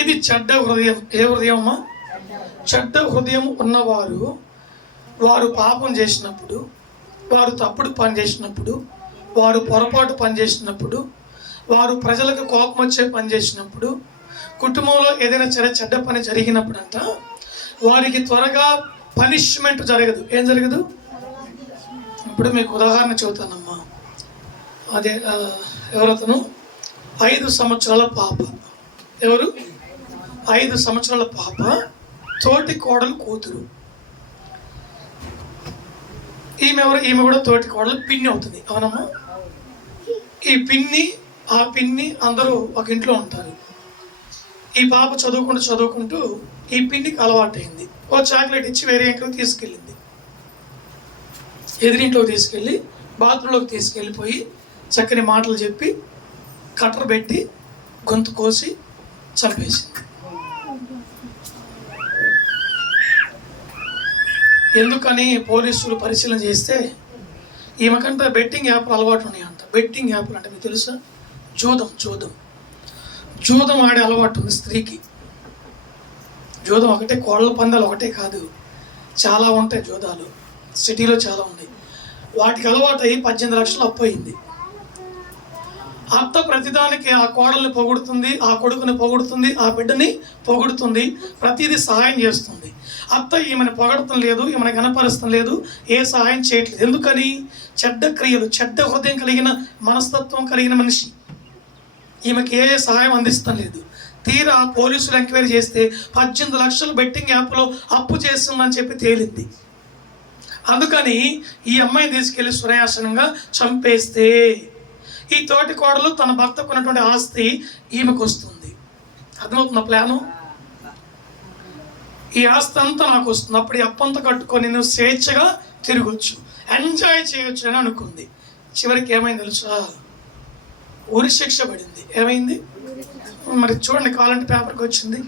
ఇది చెడ్డ హృదయం. ఏ హృదయమా చెడ్డ హృదయం ఉన్నవారు వారు పాపం చేసినప్పుడు వారు తప్పుడు పని చేసినప్పుడు వారు పొరపాటు పని చేసినప్పుడు వారు ప్రజలకు కోపం వచ్చే పని చేసినప్పుడు కుటుంబంలో ఏదైనా చెడ చెడ్డ పని జరిగినప్పుడంట వారికి త్వరగా పనిష్మెంట్ జరగదు. ఏం జరగదు? ఇప్పుడు మీకు ఉదాహరణ చెబుతానమ్మా. అదే ఎవరతను? ఐదు సంవత్సరాల పాప. ఎవరు? ఐదు సంవత్సరాల పాప తోటి కోడలు కూతురు. ఈమె ఎవరు ఈమె కూడా తోటి కోడలు పిన్ని అవుతుంది. అవునమ్మా? ఈ పిన్ని ఆ పిన్ని అందరూ ఒక ఇంట్లో ఉంటారు. ఈ పాప చదువుకుంటూ చదువుకుంటూ ఈ పిన్నికి అలవాటైంది. ఓ చాక్లెట్ ఇచ్చి వేరే ఇంట్లోకి తీసుకెళ్ళింది. ఎదిరింట్లోకి తీసుకెళ్ళి బాత్రూంలోకి తీసుకెళ్ళిపోయి చక్కని మాటలు చెప్పి కట్టర్ పెట్టి గొంతు కోసి చంపేసింది. ఎందుకని పోలీసులు పరిశీలన చేస్తే ఈమెకంట బెట్టింగ్ యాప్లు అలవాటు ఉన్నాయంట బెట్టింగ్ యాప్లు అంటే మీకు తెలుసా? జూదం జూదం. జూదం ఆడే అలవాటు ఉంది స్త్రీకి. జూదం ఒకటే కోళ్ళ పందాలు ఒకటే కాదు. చాలా ఉంటాయి జూదాలు. సిటీలో చాలా ఉన్నాయి. వాటికి అలవాటు అయ్యి పద్దెనిమిది లక్షలు అప్పు అయింది. అత్త ప్రతిదానికి ఆ కోడల్ని పొగుడుతుంది ఆ కొడుకుని పొగుడుతుంది ఆ బిడ్డని పొగుడుతుంది ప్రతిదీ సహాయం చేస్తుంది. అత్త ఈమెను పొగడటం లేదు ఈమెను కనపరచడం లేదు ఏ సహాయం చేయట్లేదు. ఎందుకని? చెడ్డ క్రియలు చెడ్డ హృదయం కలిగిన మనస్తత్వం కలిగిన మనిషి. ఈమెకి ఏ సహాయం అందిస్తం లేదు. తీరా పోలీసులు ఎంక్వైరీ చేస్తే పద్దెనిమిది లక్షలు బెట్టింగ్ యాప్లో అప్పు చేస్తుందని చెప్పి తేలింది. అందుకని ఈ అమ్మాయిని తీసుకెళ్ళి సునాయాసనంగా చంపేస్తే ఈ తోటి కోడలు తన భర్తకు ఉన్నటువంటి ఆస్తి ఈమెకు వస్తుంది. అర్థమవుతుందా ప్లాను? ఈ ఆస్తి అంతా నాకు వస్తుంది. అప్పుడు ఈ అప్పంతా కట్టుకొని నేను స్వేచ్ఛగా తిరగొచ్చు. ఎంజాయ్ చేయొచ్చు అని అనుకుంది. చివరికి ఏమైంది తెలుసా? ఉరి శిక్ష పడింది. ఏమైంది? మరి చూడండి కాలంటే పేపర్కి వచ్చింది.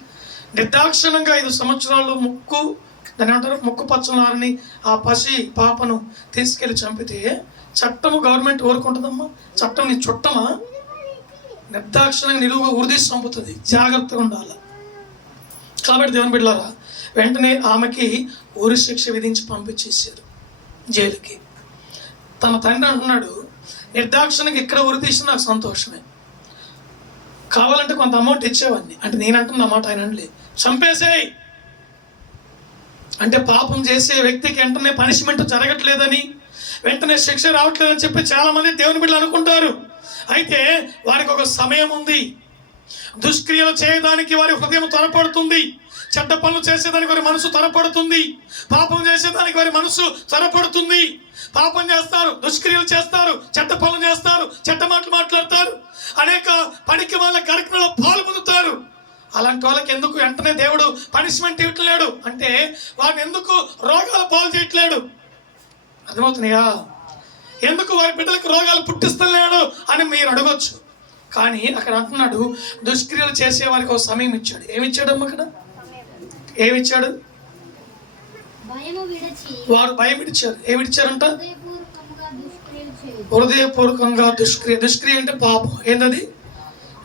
నిర్దాక్షిణంగా ఐదు సంవత్సరాలు ముక్కు దాని అంటారు ముక్కు పచ్చనారని ఆ పసి పాపను తీసుకెళ్ళి చంపితే చట్టము గవర్నమెంట్ ఊరుకుంటుందమ్మా చట్టం నీ చుట్టమా? నిర్దాక్షిణంగా నిలువుగా ఉరిదీసి చంపుతుంది. జాగ్రత్తగా ఉండాలి. కాబట్టి దేవుని బిడ్డలారా వెంటనే ఆమెకి ఊరి శిక్ష విధించి పంపించేశారు జైలుకి. తన తండ్రి అంటున్నాడు నిర్దాక్షిణకి ఇక్కడ ఉరి నాకు సంతోషమే. కావాలంటే కొంత అమౌంట్ ఇచ్చేవాడిని. అంటే నేను అంటున్న మాట ఆయన అనలే. చంపేసేయ్! అంటే పాపం చేసే వ్యక్తికి వెంటనే పనిష్మెంట్ జరగట్లేదని వెంటనే శిక్ష రావట్లేదని చెప్పి చాలామంది దేవుని బిడ్డలు అనుకుంటారు. అయితే వారికి ఒక సమయం ఉంది. దుష్క్రియలు చేయడానికి వారి హృదయం త్వరపడుతుంది. చెడ్డ పనులు చేసేదానికి వారి మనసు త్వరపడుతుంది. పాపం చేసేదానికి వారి మనసు త్వరపడుతుంది. పాపం చేస్తారు దుష్క్రియలు చేస్తారు చెడ్డ పనులు చేస్తారు చెడ్డ మాటలు మాట్లాడతారు. అనేక పనికి వాళ్ళ కార్యక్రమంలో పాల్పొందుతారు అలాంటి వాళ్ళకి ఎందుకు వెంటనే దేవుడు పనిష్మెంట్ ఇవ్వట్లేడు? అంటే వారిని ఎందుకు రోగాల పాలు చేయట్లేడు? అర్థమవుతున్నాయా ఎందుకు వారి బిడ్డలకు రోగాలు పుట్టిస్తలేడు అని మీరు అడగొచ్చు. కానీ అక్కడ అంటున్నాడు దుష్క్రియలు చేసే వారికి ఒక సమయం ఇచ్చాడు. ఏమిచ్చాడమ్మ అక్కడ? ఏమిచ్చాడు? వారు భయం ఇచ్చారు ఏమిచ్చారంట హృదయపూర్వకంగా దుష్క్రియ దుష్క్రియ అంటే పాపం. ఏంటది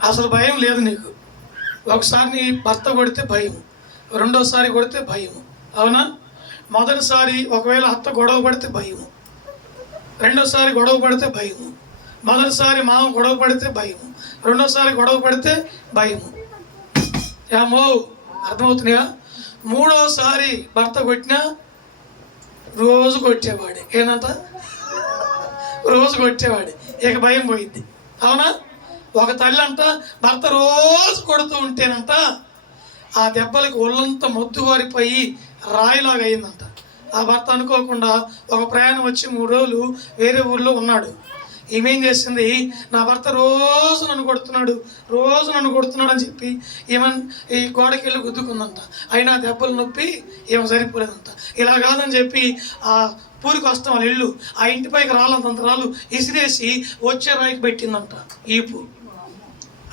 అసలు భయం లేదు నీకు. ఒకసారి నీ భర్త కొడితే భయం. రెండోసారి కొడితే భయం. అవునా? మొదటిసారి ఒకవేళ అత్త గొడవ పడితే భయం రెండోసారి గొడవ పడితే భయం మొదటిసారి మామ గొడవ పడితే భయం రెండోసారి గొడవ పడితే భయం ఏమో అర్థమవుతున్నాయా మూడోసారి భర్త కొట్టినా రోజు కొట్టేవాడు. ఏనంత రోజు కొట్టేవాడు. ఇక భయం పోయింది. అవునా? ఒక తల్లి అంట భర్త రోజు కొడుతూ ఉంటేనంట ఆ దెబ్బలకి ఒళ్ళంతా మొద్దు వారిపోయి రాయిలాగా అయిందంట. ఆ భర్త అనుకోకుండా ఒక ప్రయాణం వచ్చి మూడు రోజులు వేరే ఊర్లో ఉన్నాడు. ఈమెం చేసింది నా భర్త రోజు నన్ను కొడుతున్నాడు రోజు నన్ను కొడుతున్నాడు అని చెప్పి ఏమన్ ఈ గోడకి వెళ్ళి గుద్దుకుందంట. అయినా దెబ్బలు నొప్పి ఏమో సరిపోలేదంట. ఇలా కాదని చెప్పి ఆ పూరికి వస్తాం వాళ్ళ ఇల్లు ఆ ఇంటిపైకి రాళ్ళంతంత రాళ్ళు ఇసిరేసి వచ్చే రాయికి పెట్టిందంట ఈపు.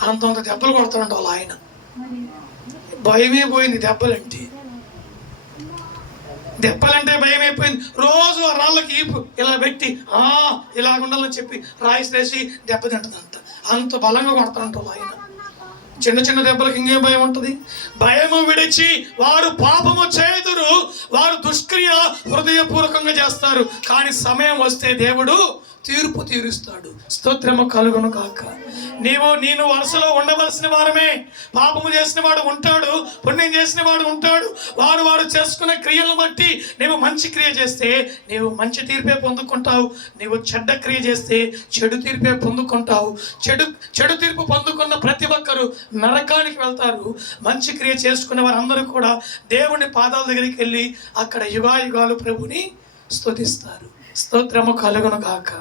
అంతంత దెబ్బలు కొడతాడంట వాళ్ళ ఆయన. భయమే పోయింది దెబ్బలంటే. దెబ్బలంటే భయం అయిపోయింది రోజు ఆ రాళ్ళకి ఈపు ఇలా పెట్టి ఆ ఇలా ఉండాలని చెప్పి రాయిసి వేసి దెబ్బ తింటదంట. అంత బలంగా కొడతాడంట ఆయన. చిన్న చిన్న దెబ్బలకు ఇంకేం భయం ఉంటుంది? భయము విడిచి వారు పాపము చేదురు. వారు దుష్క్రియ హృదయపూర్వకంగా చేస్తారు. కానీ సమయం వస్తే దేవుడు తీర్పు తీరుస్తాడు. స్తోత్రము కలుగును కాక నీవు నేను వరుసలో ఉండవలసిన వారమే. పాపము చేసిన వాడు ఉంటాడు పుణ్యం చేసిన వాడు ఉంటాడు. వారు వారు చేసుకున్న క్రియలను బట్టి నీవు మంచి క్రియ చేస్తే నీవు మంచి తీర్పే పొందుకుంటావు. నీవు చెడ్డ క్రియ చేస్తే చెడు తీర్పే పొందుకుంటావు. చెడు చెడు తీర్పు పొందుకున్న ప్రతి ఒక్కరు నరకానికి వెళ్తారు. మంచి క్రియ చేసుకునే వారందరూ కూడా దేవుని పాదాల దగ్గరికి వెళ్ళి అక్కడ యుగాయుగాలు ప్రభుని స్తుతిస్తారు. స్తోత్రము కలుగును గాక.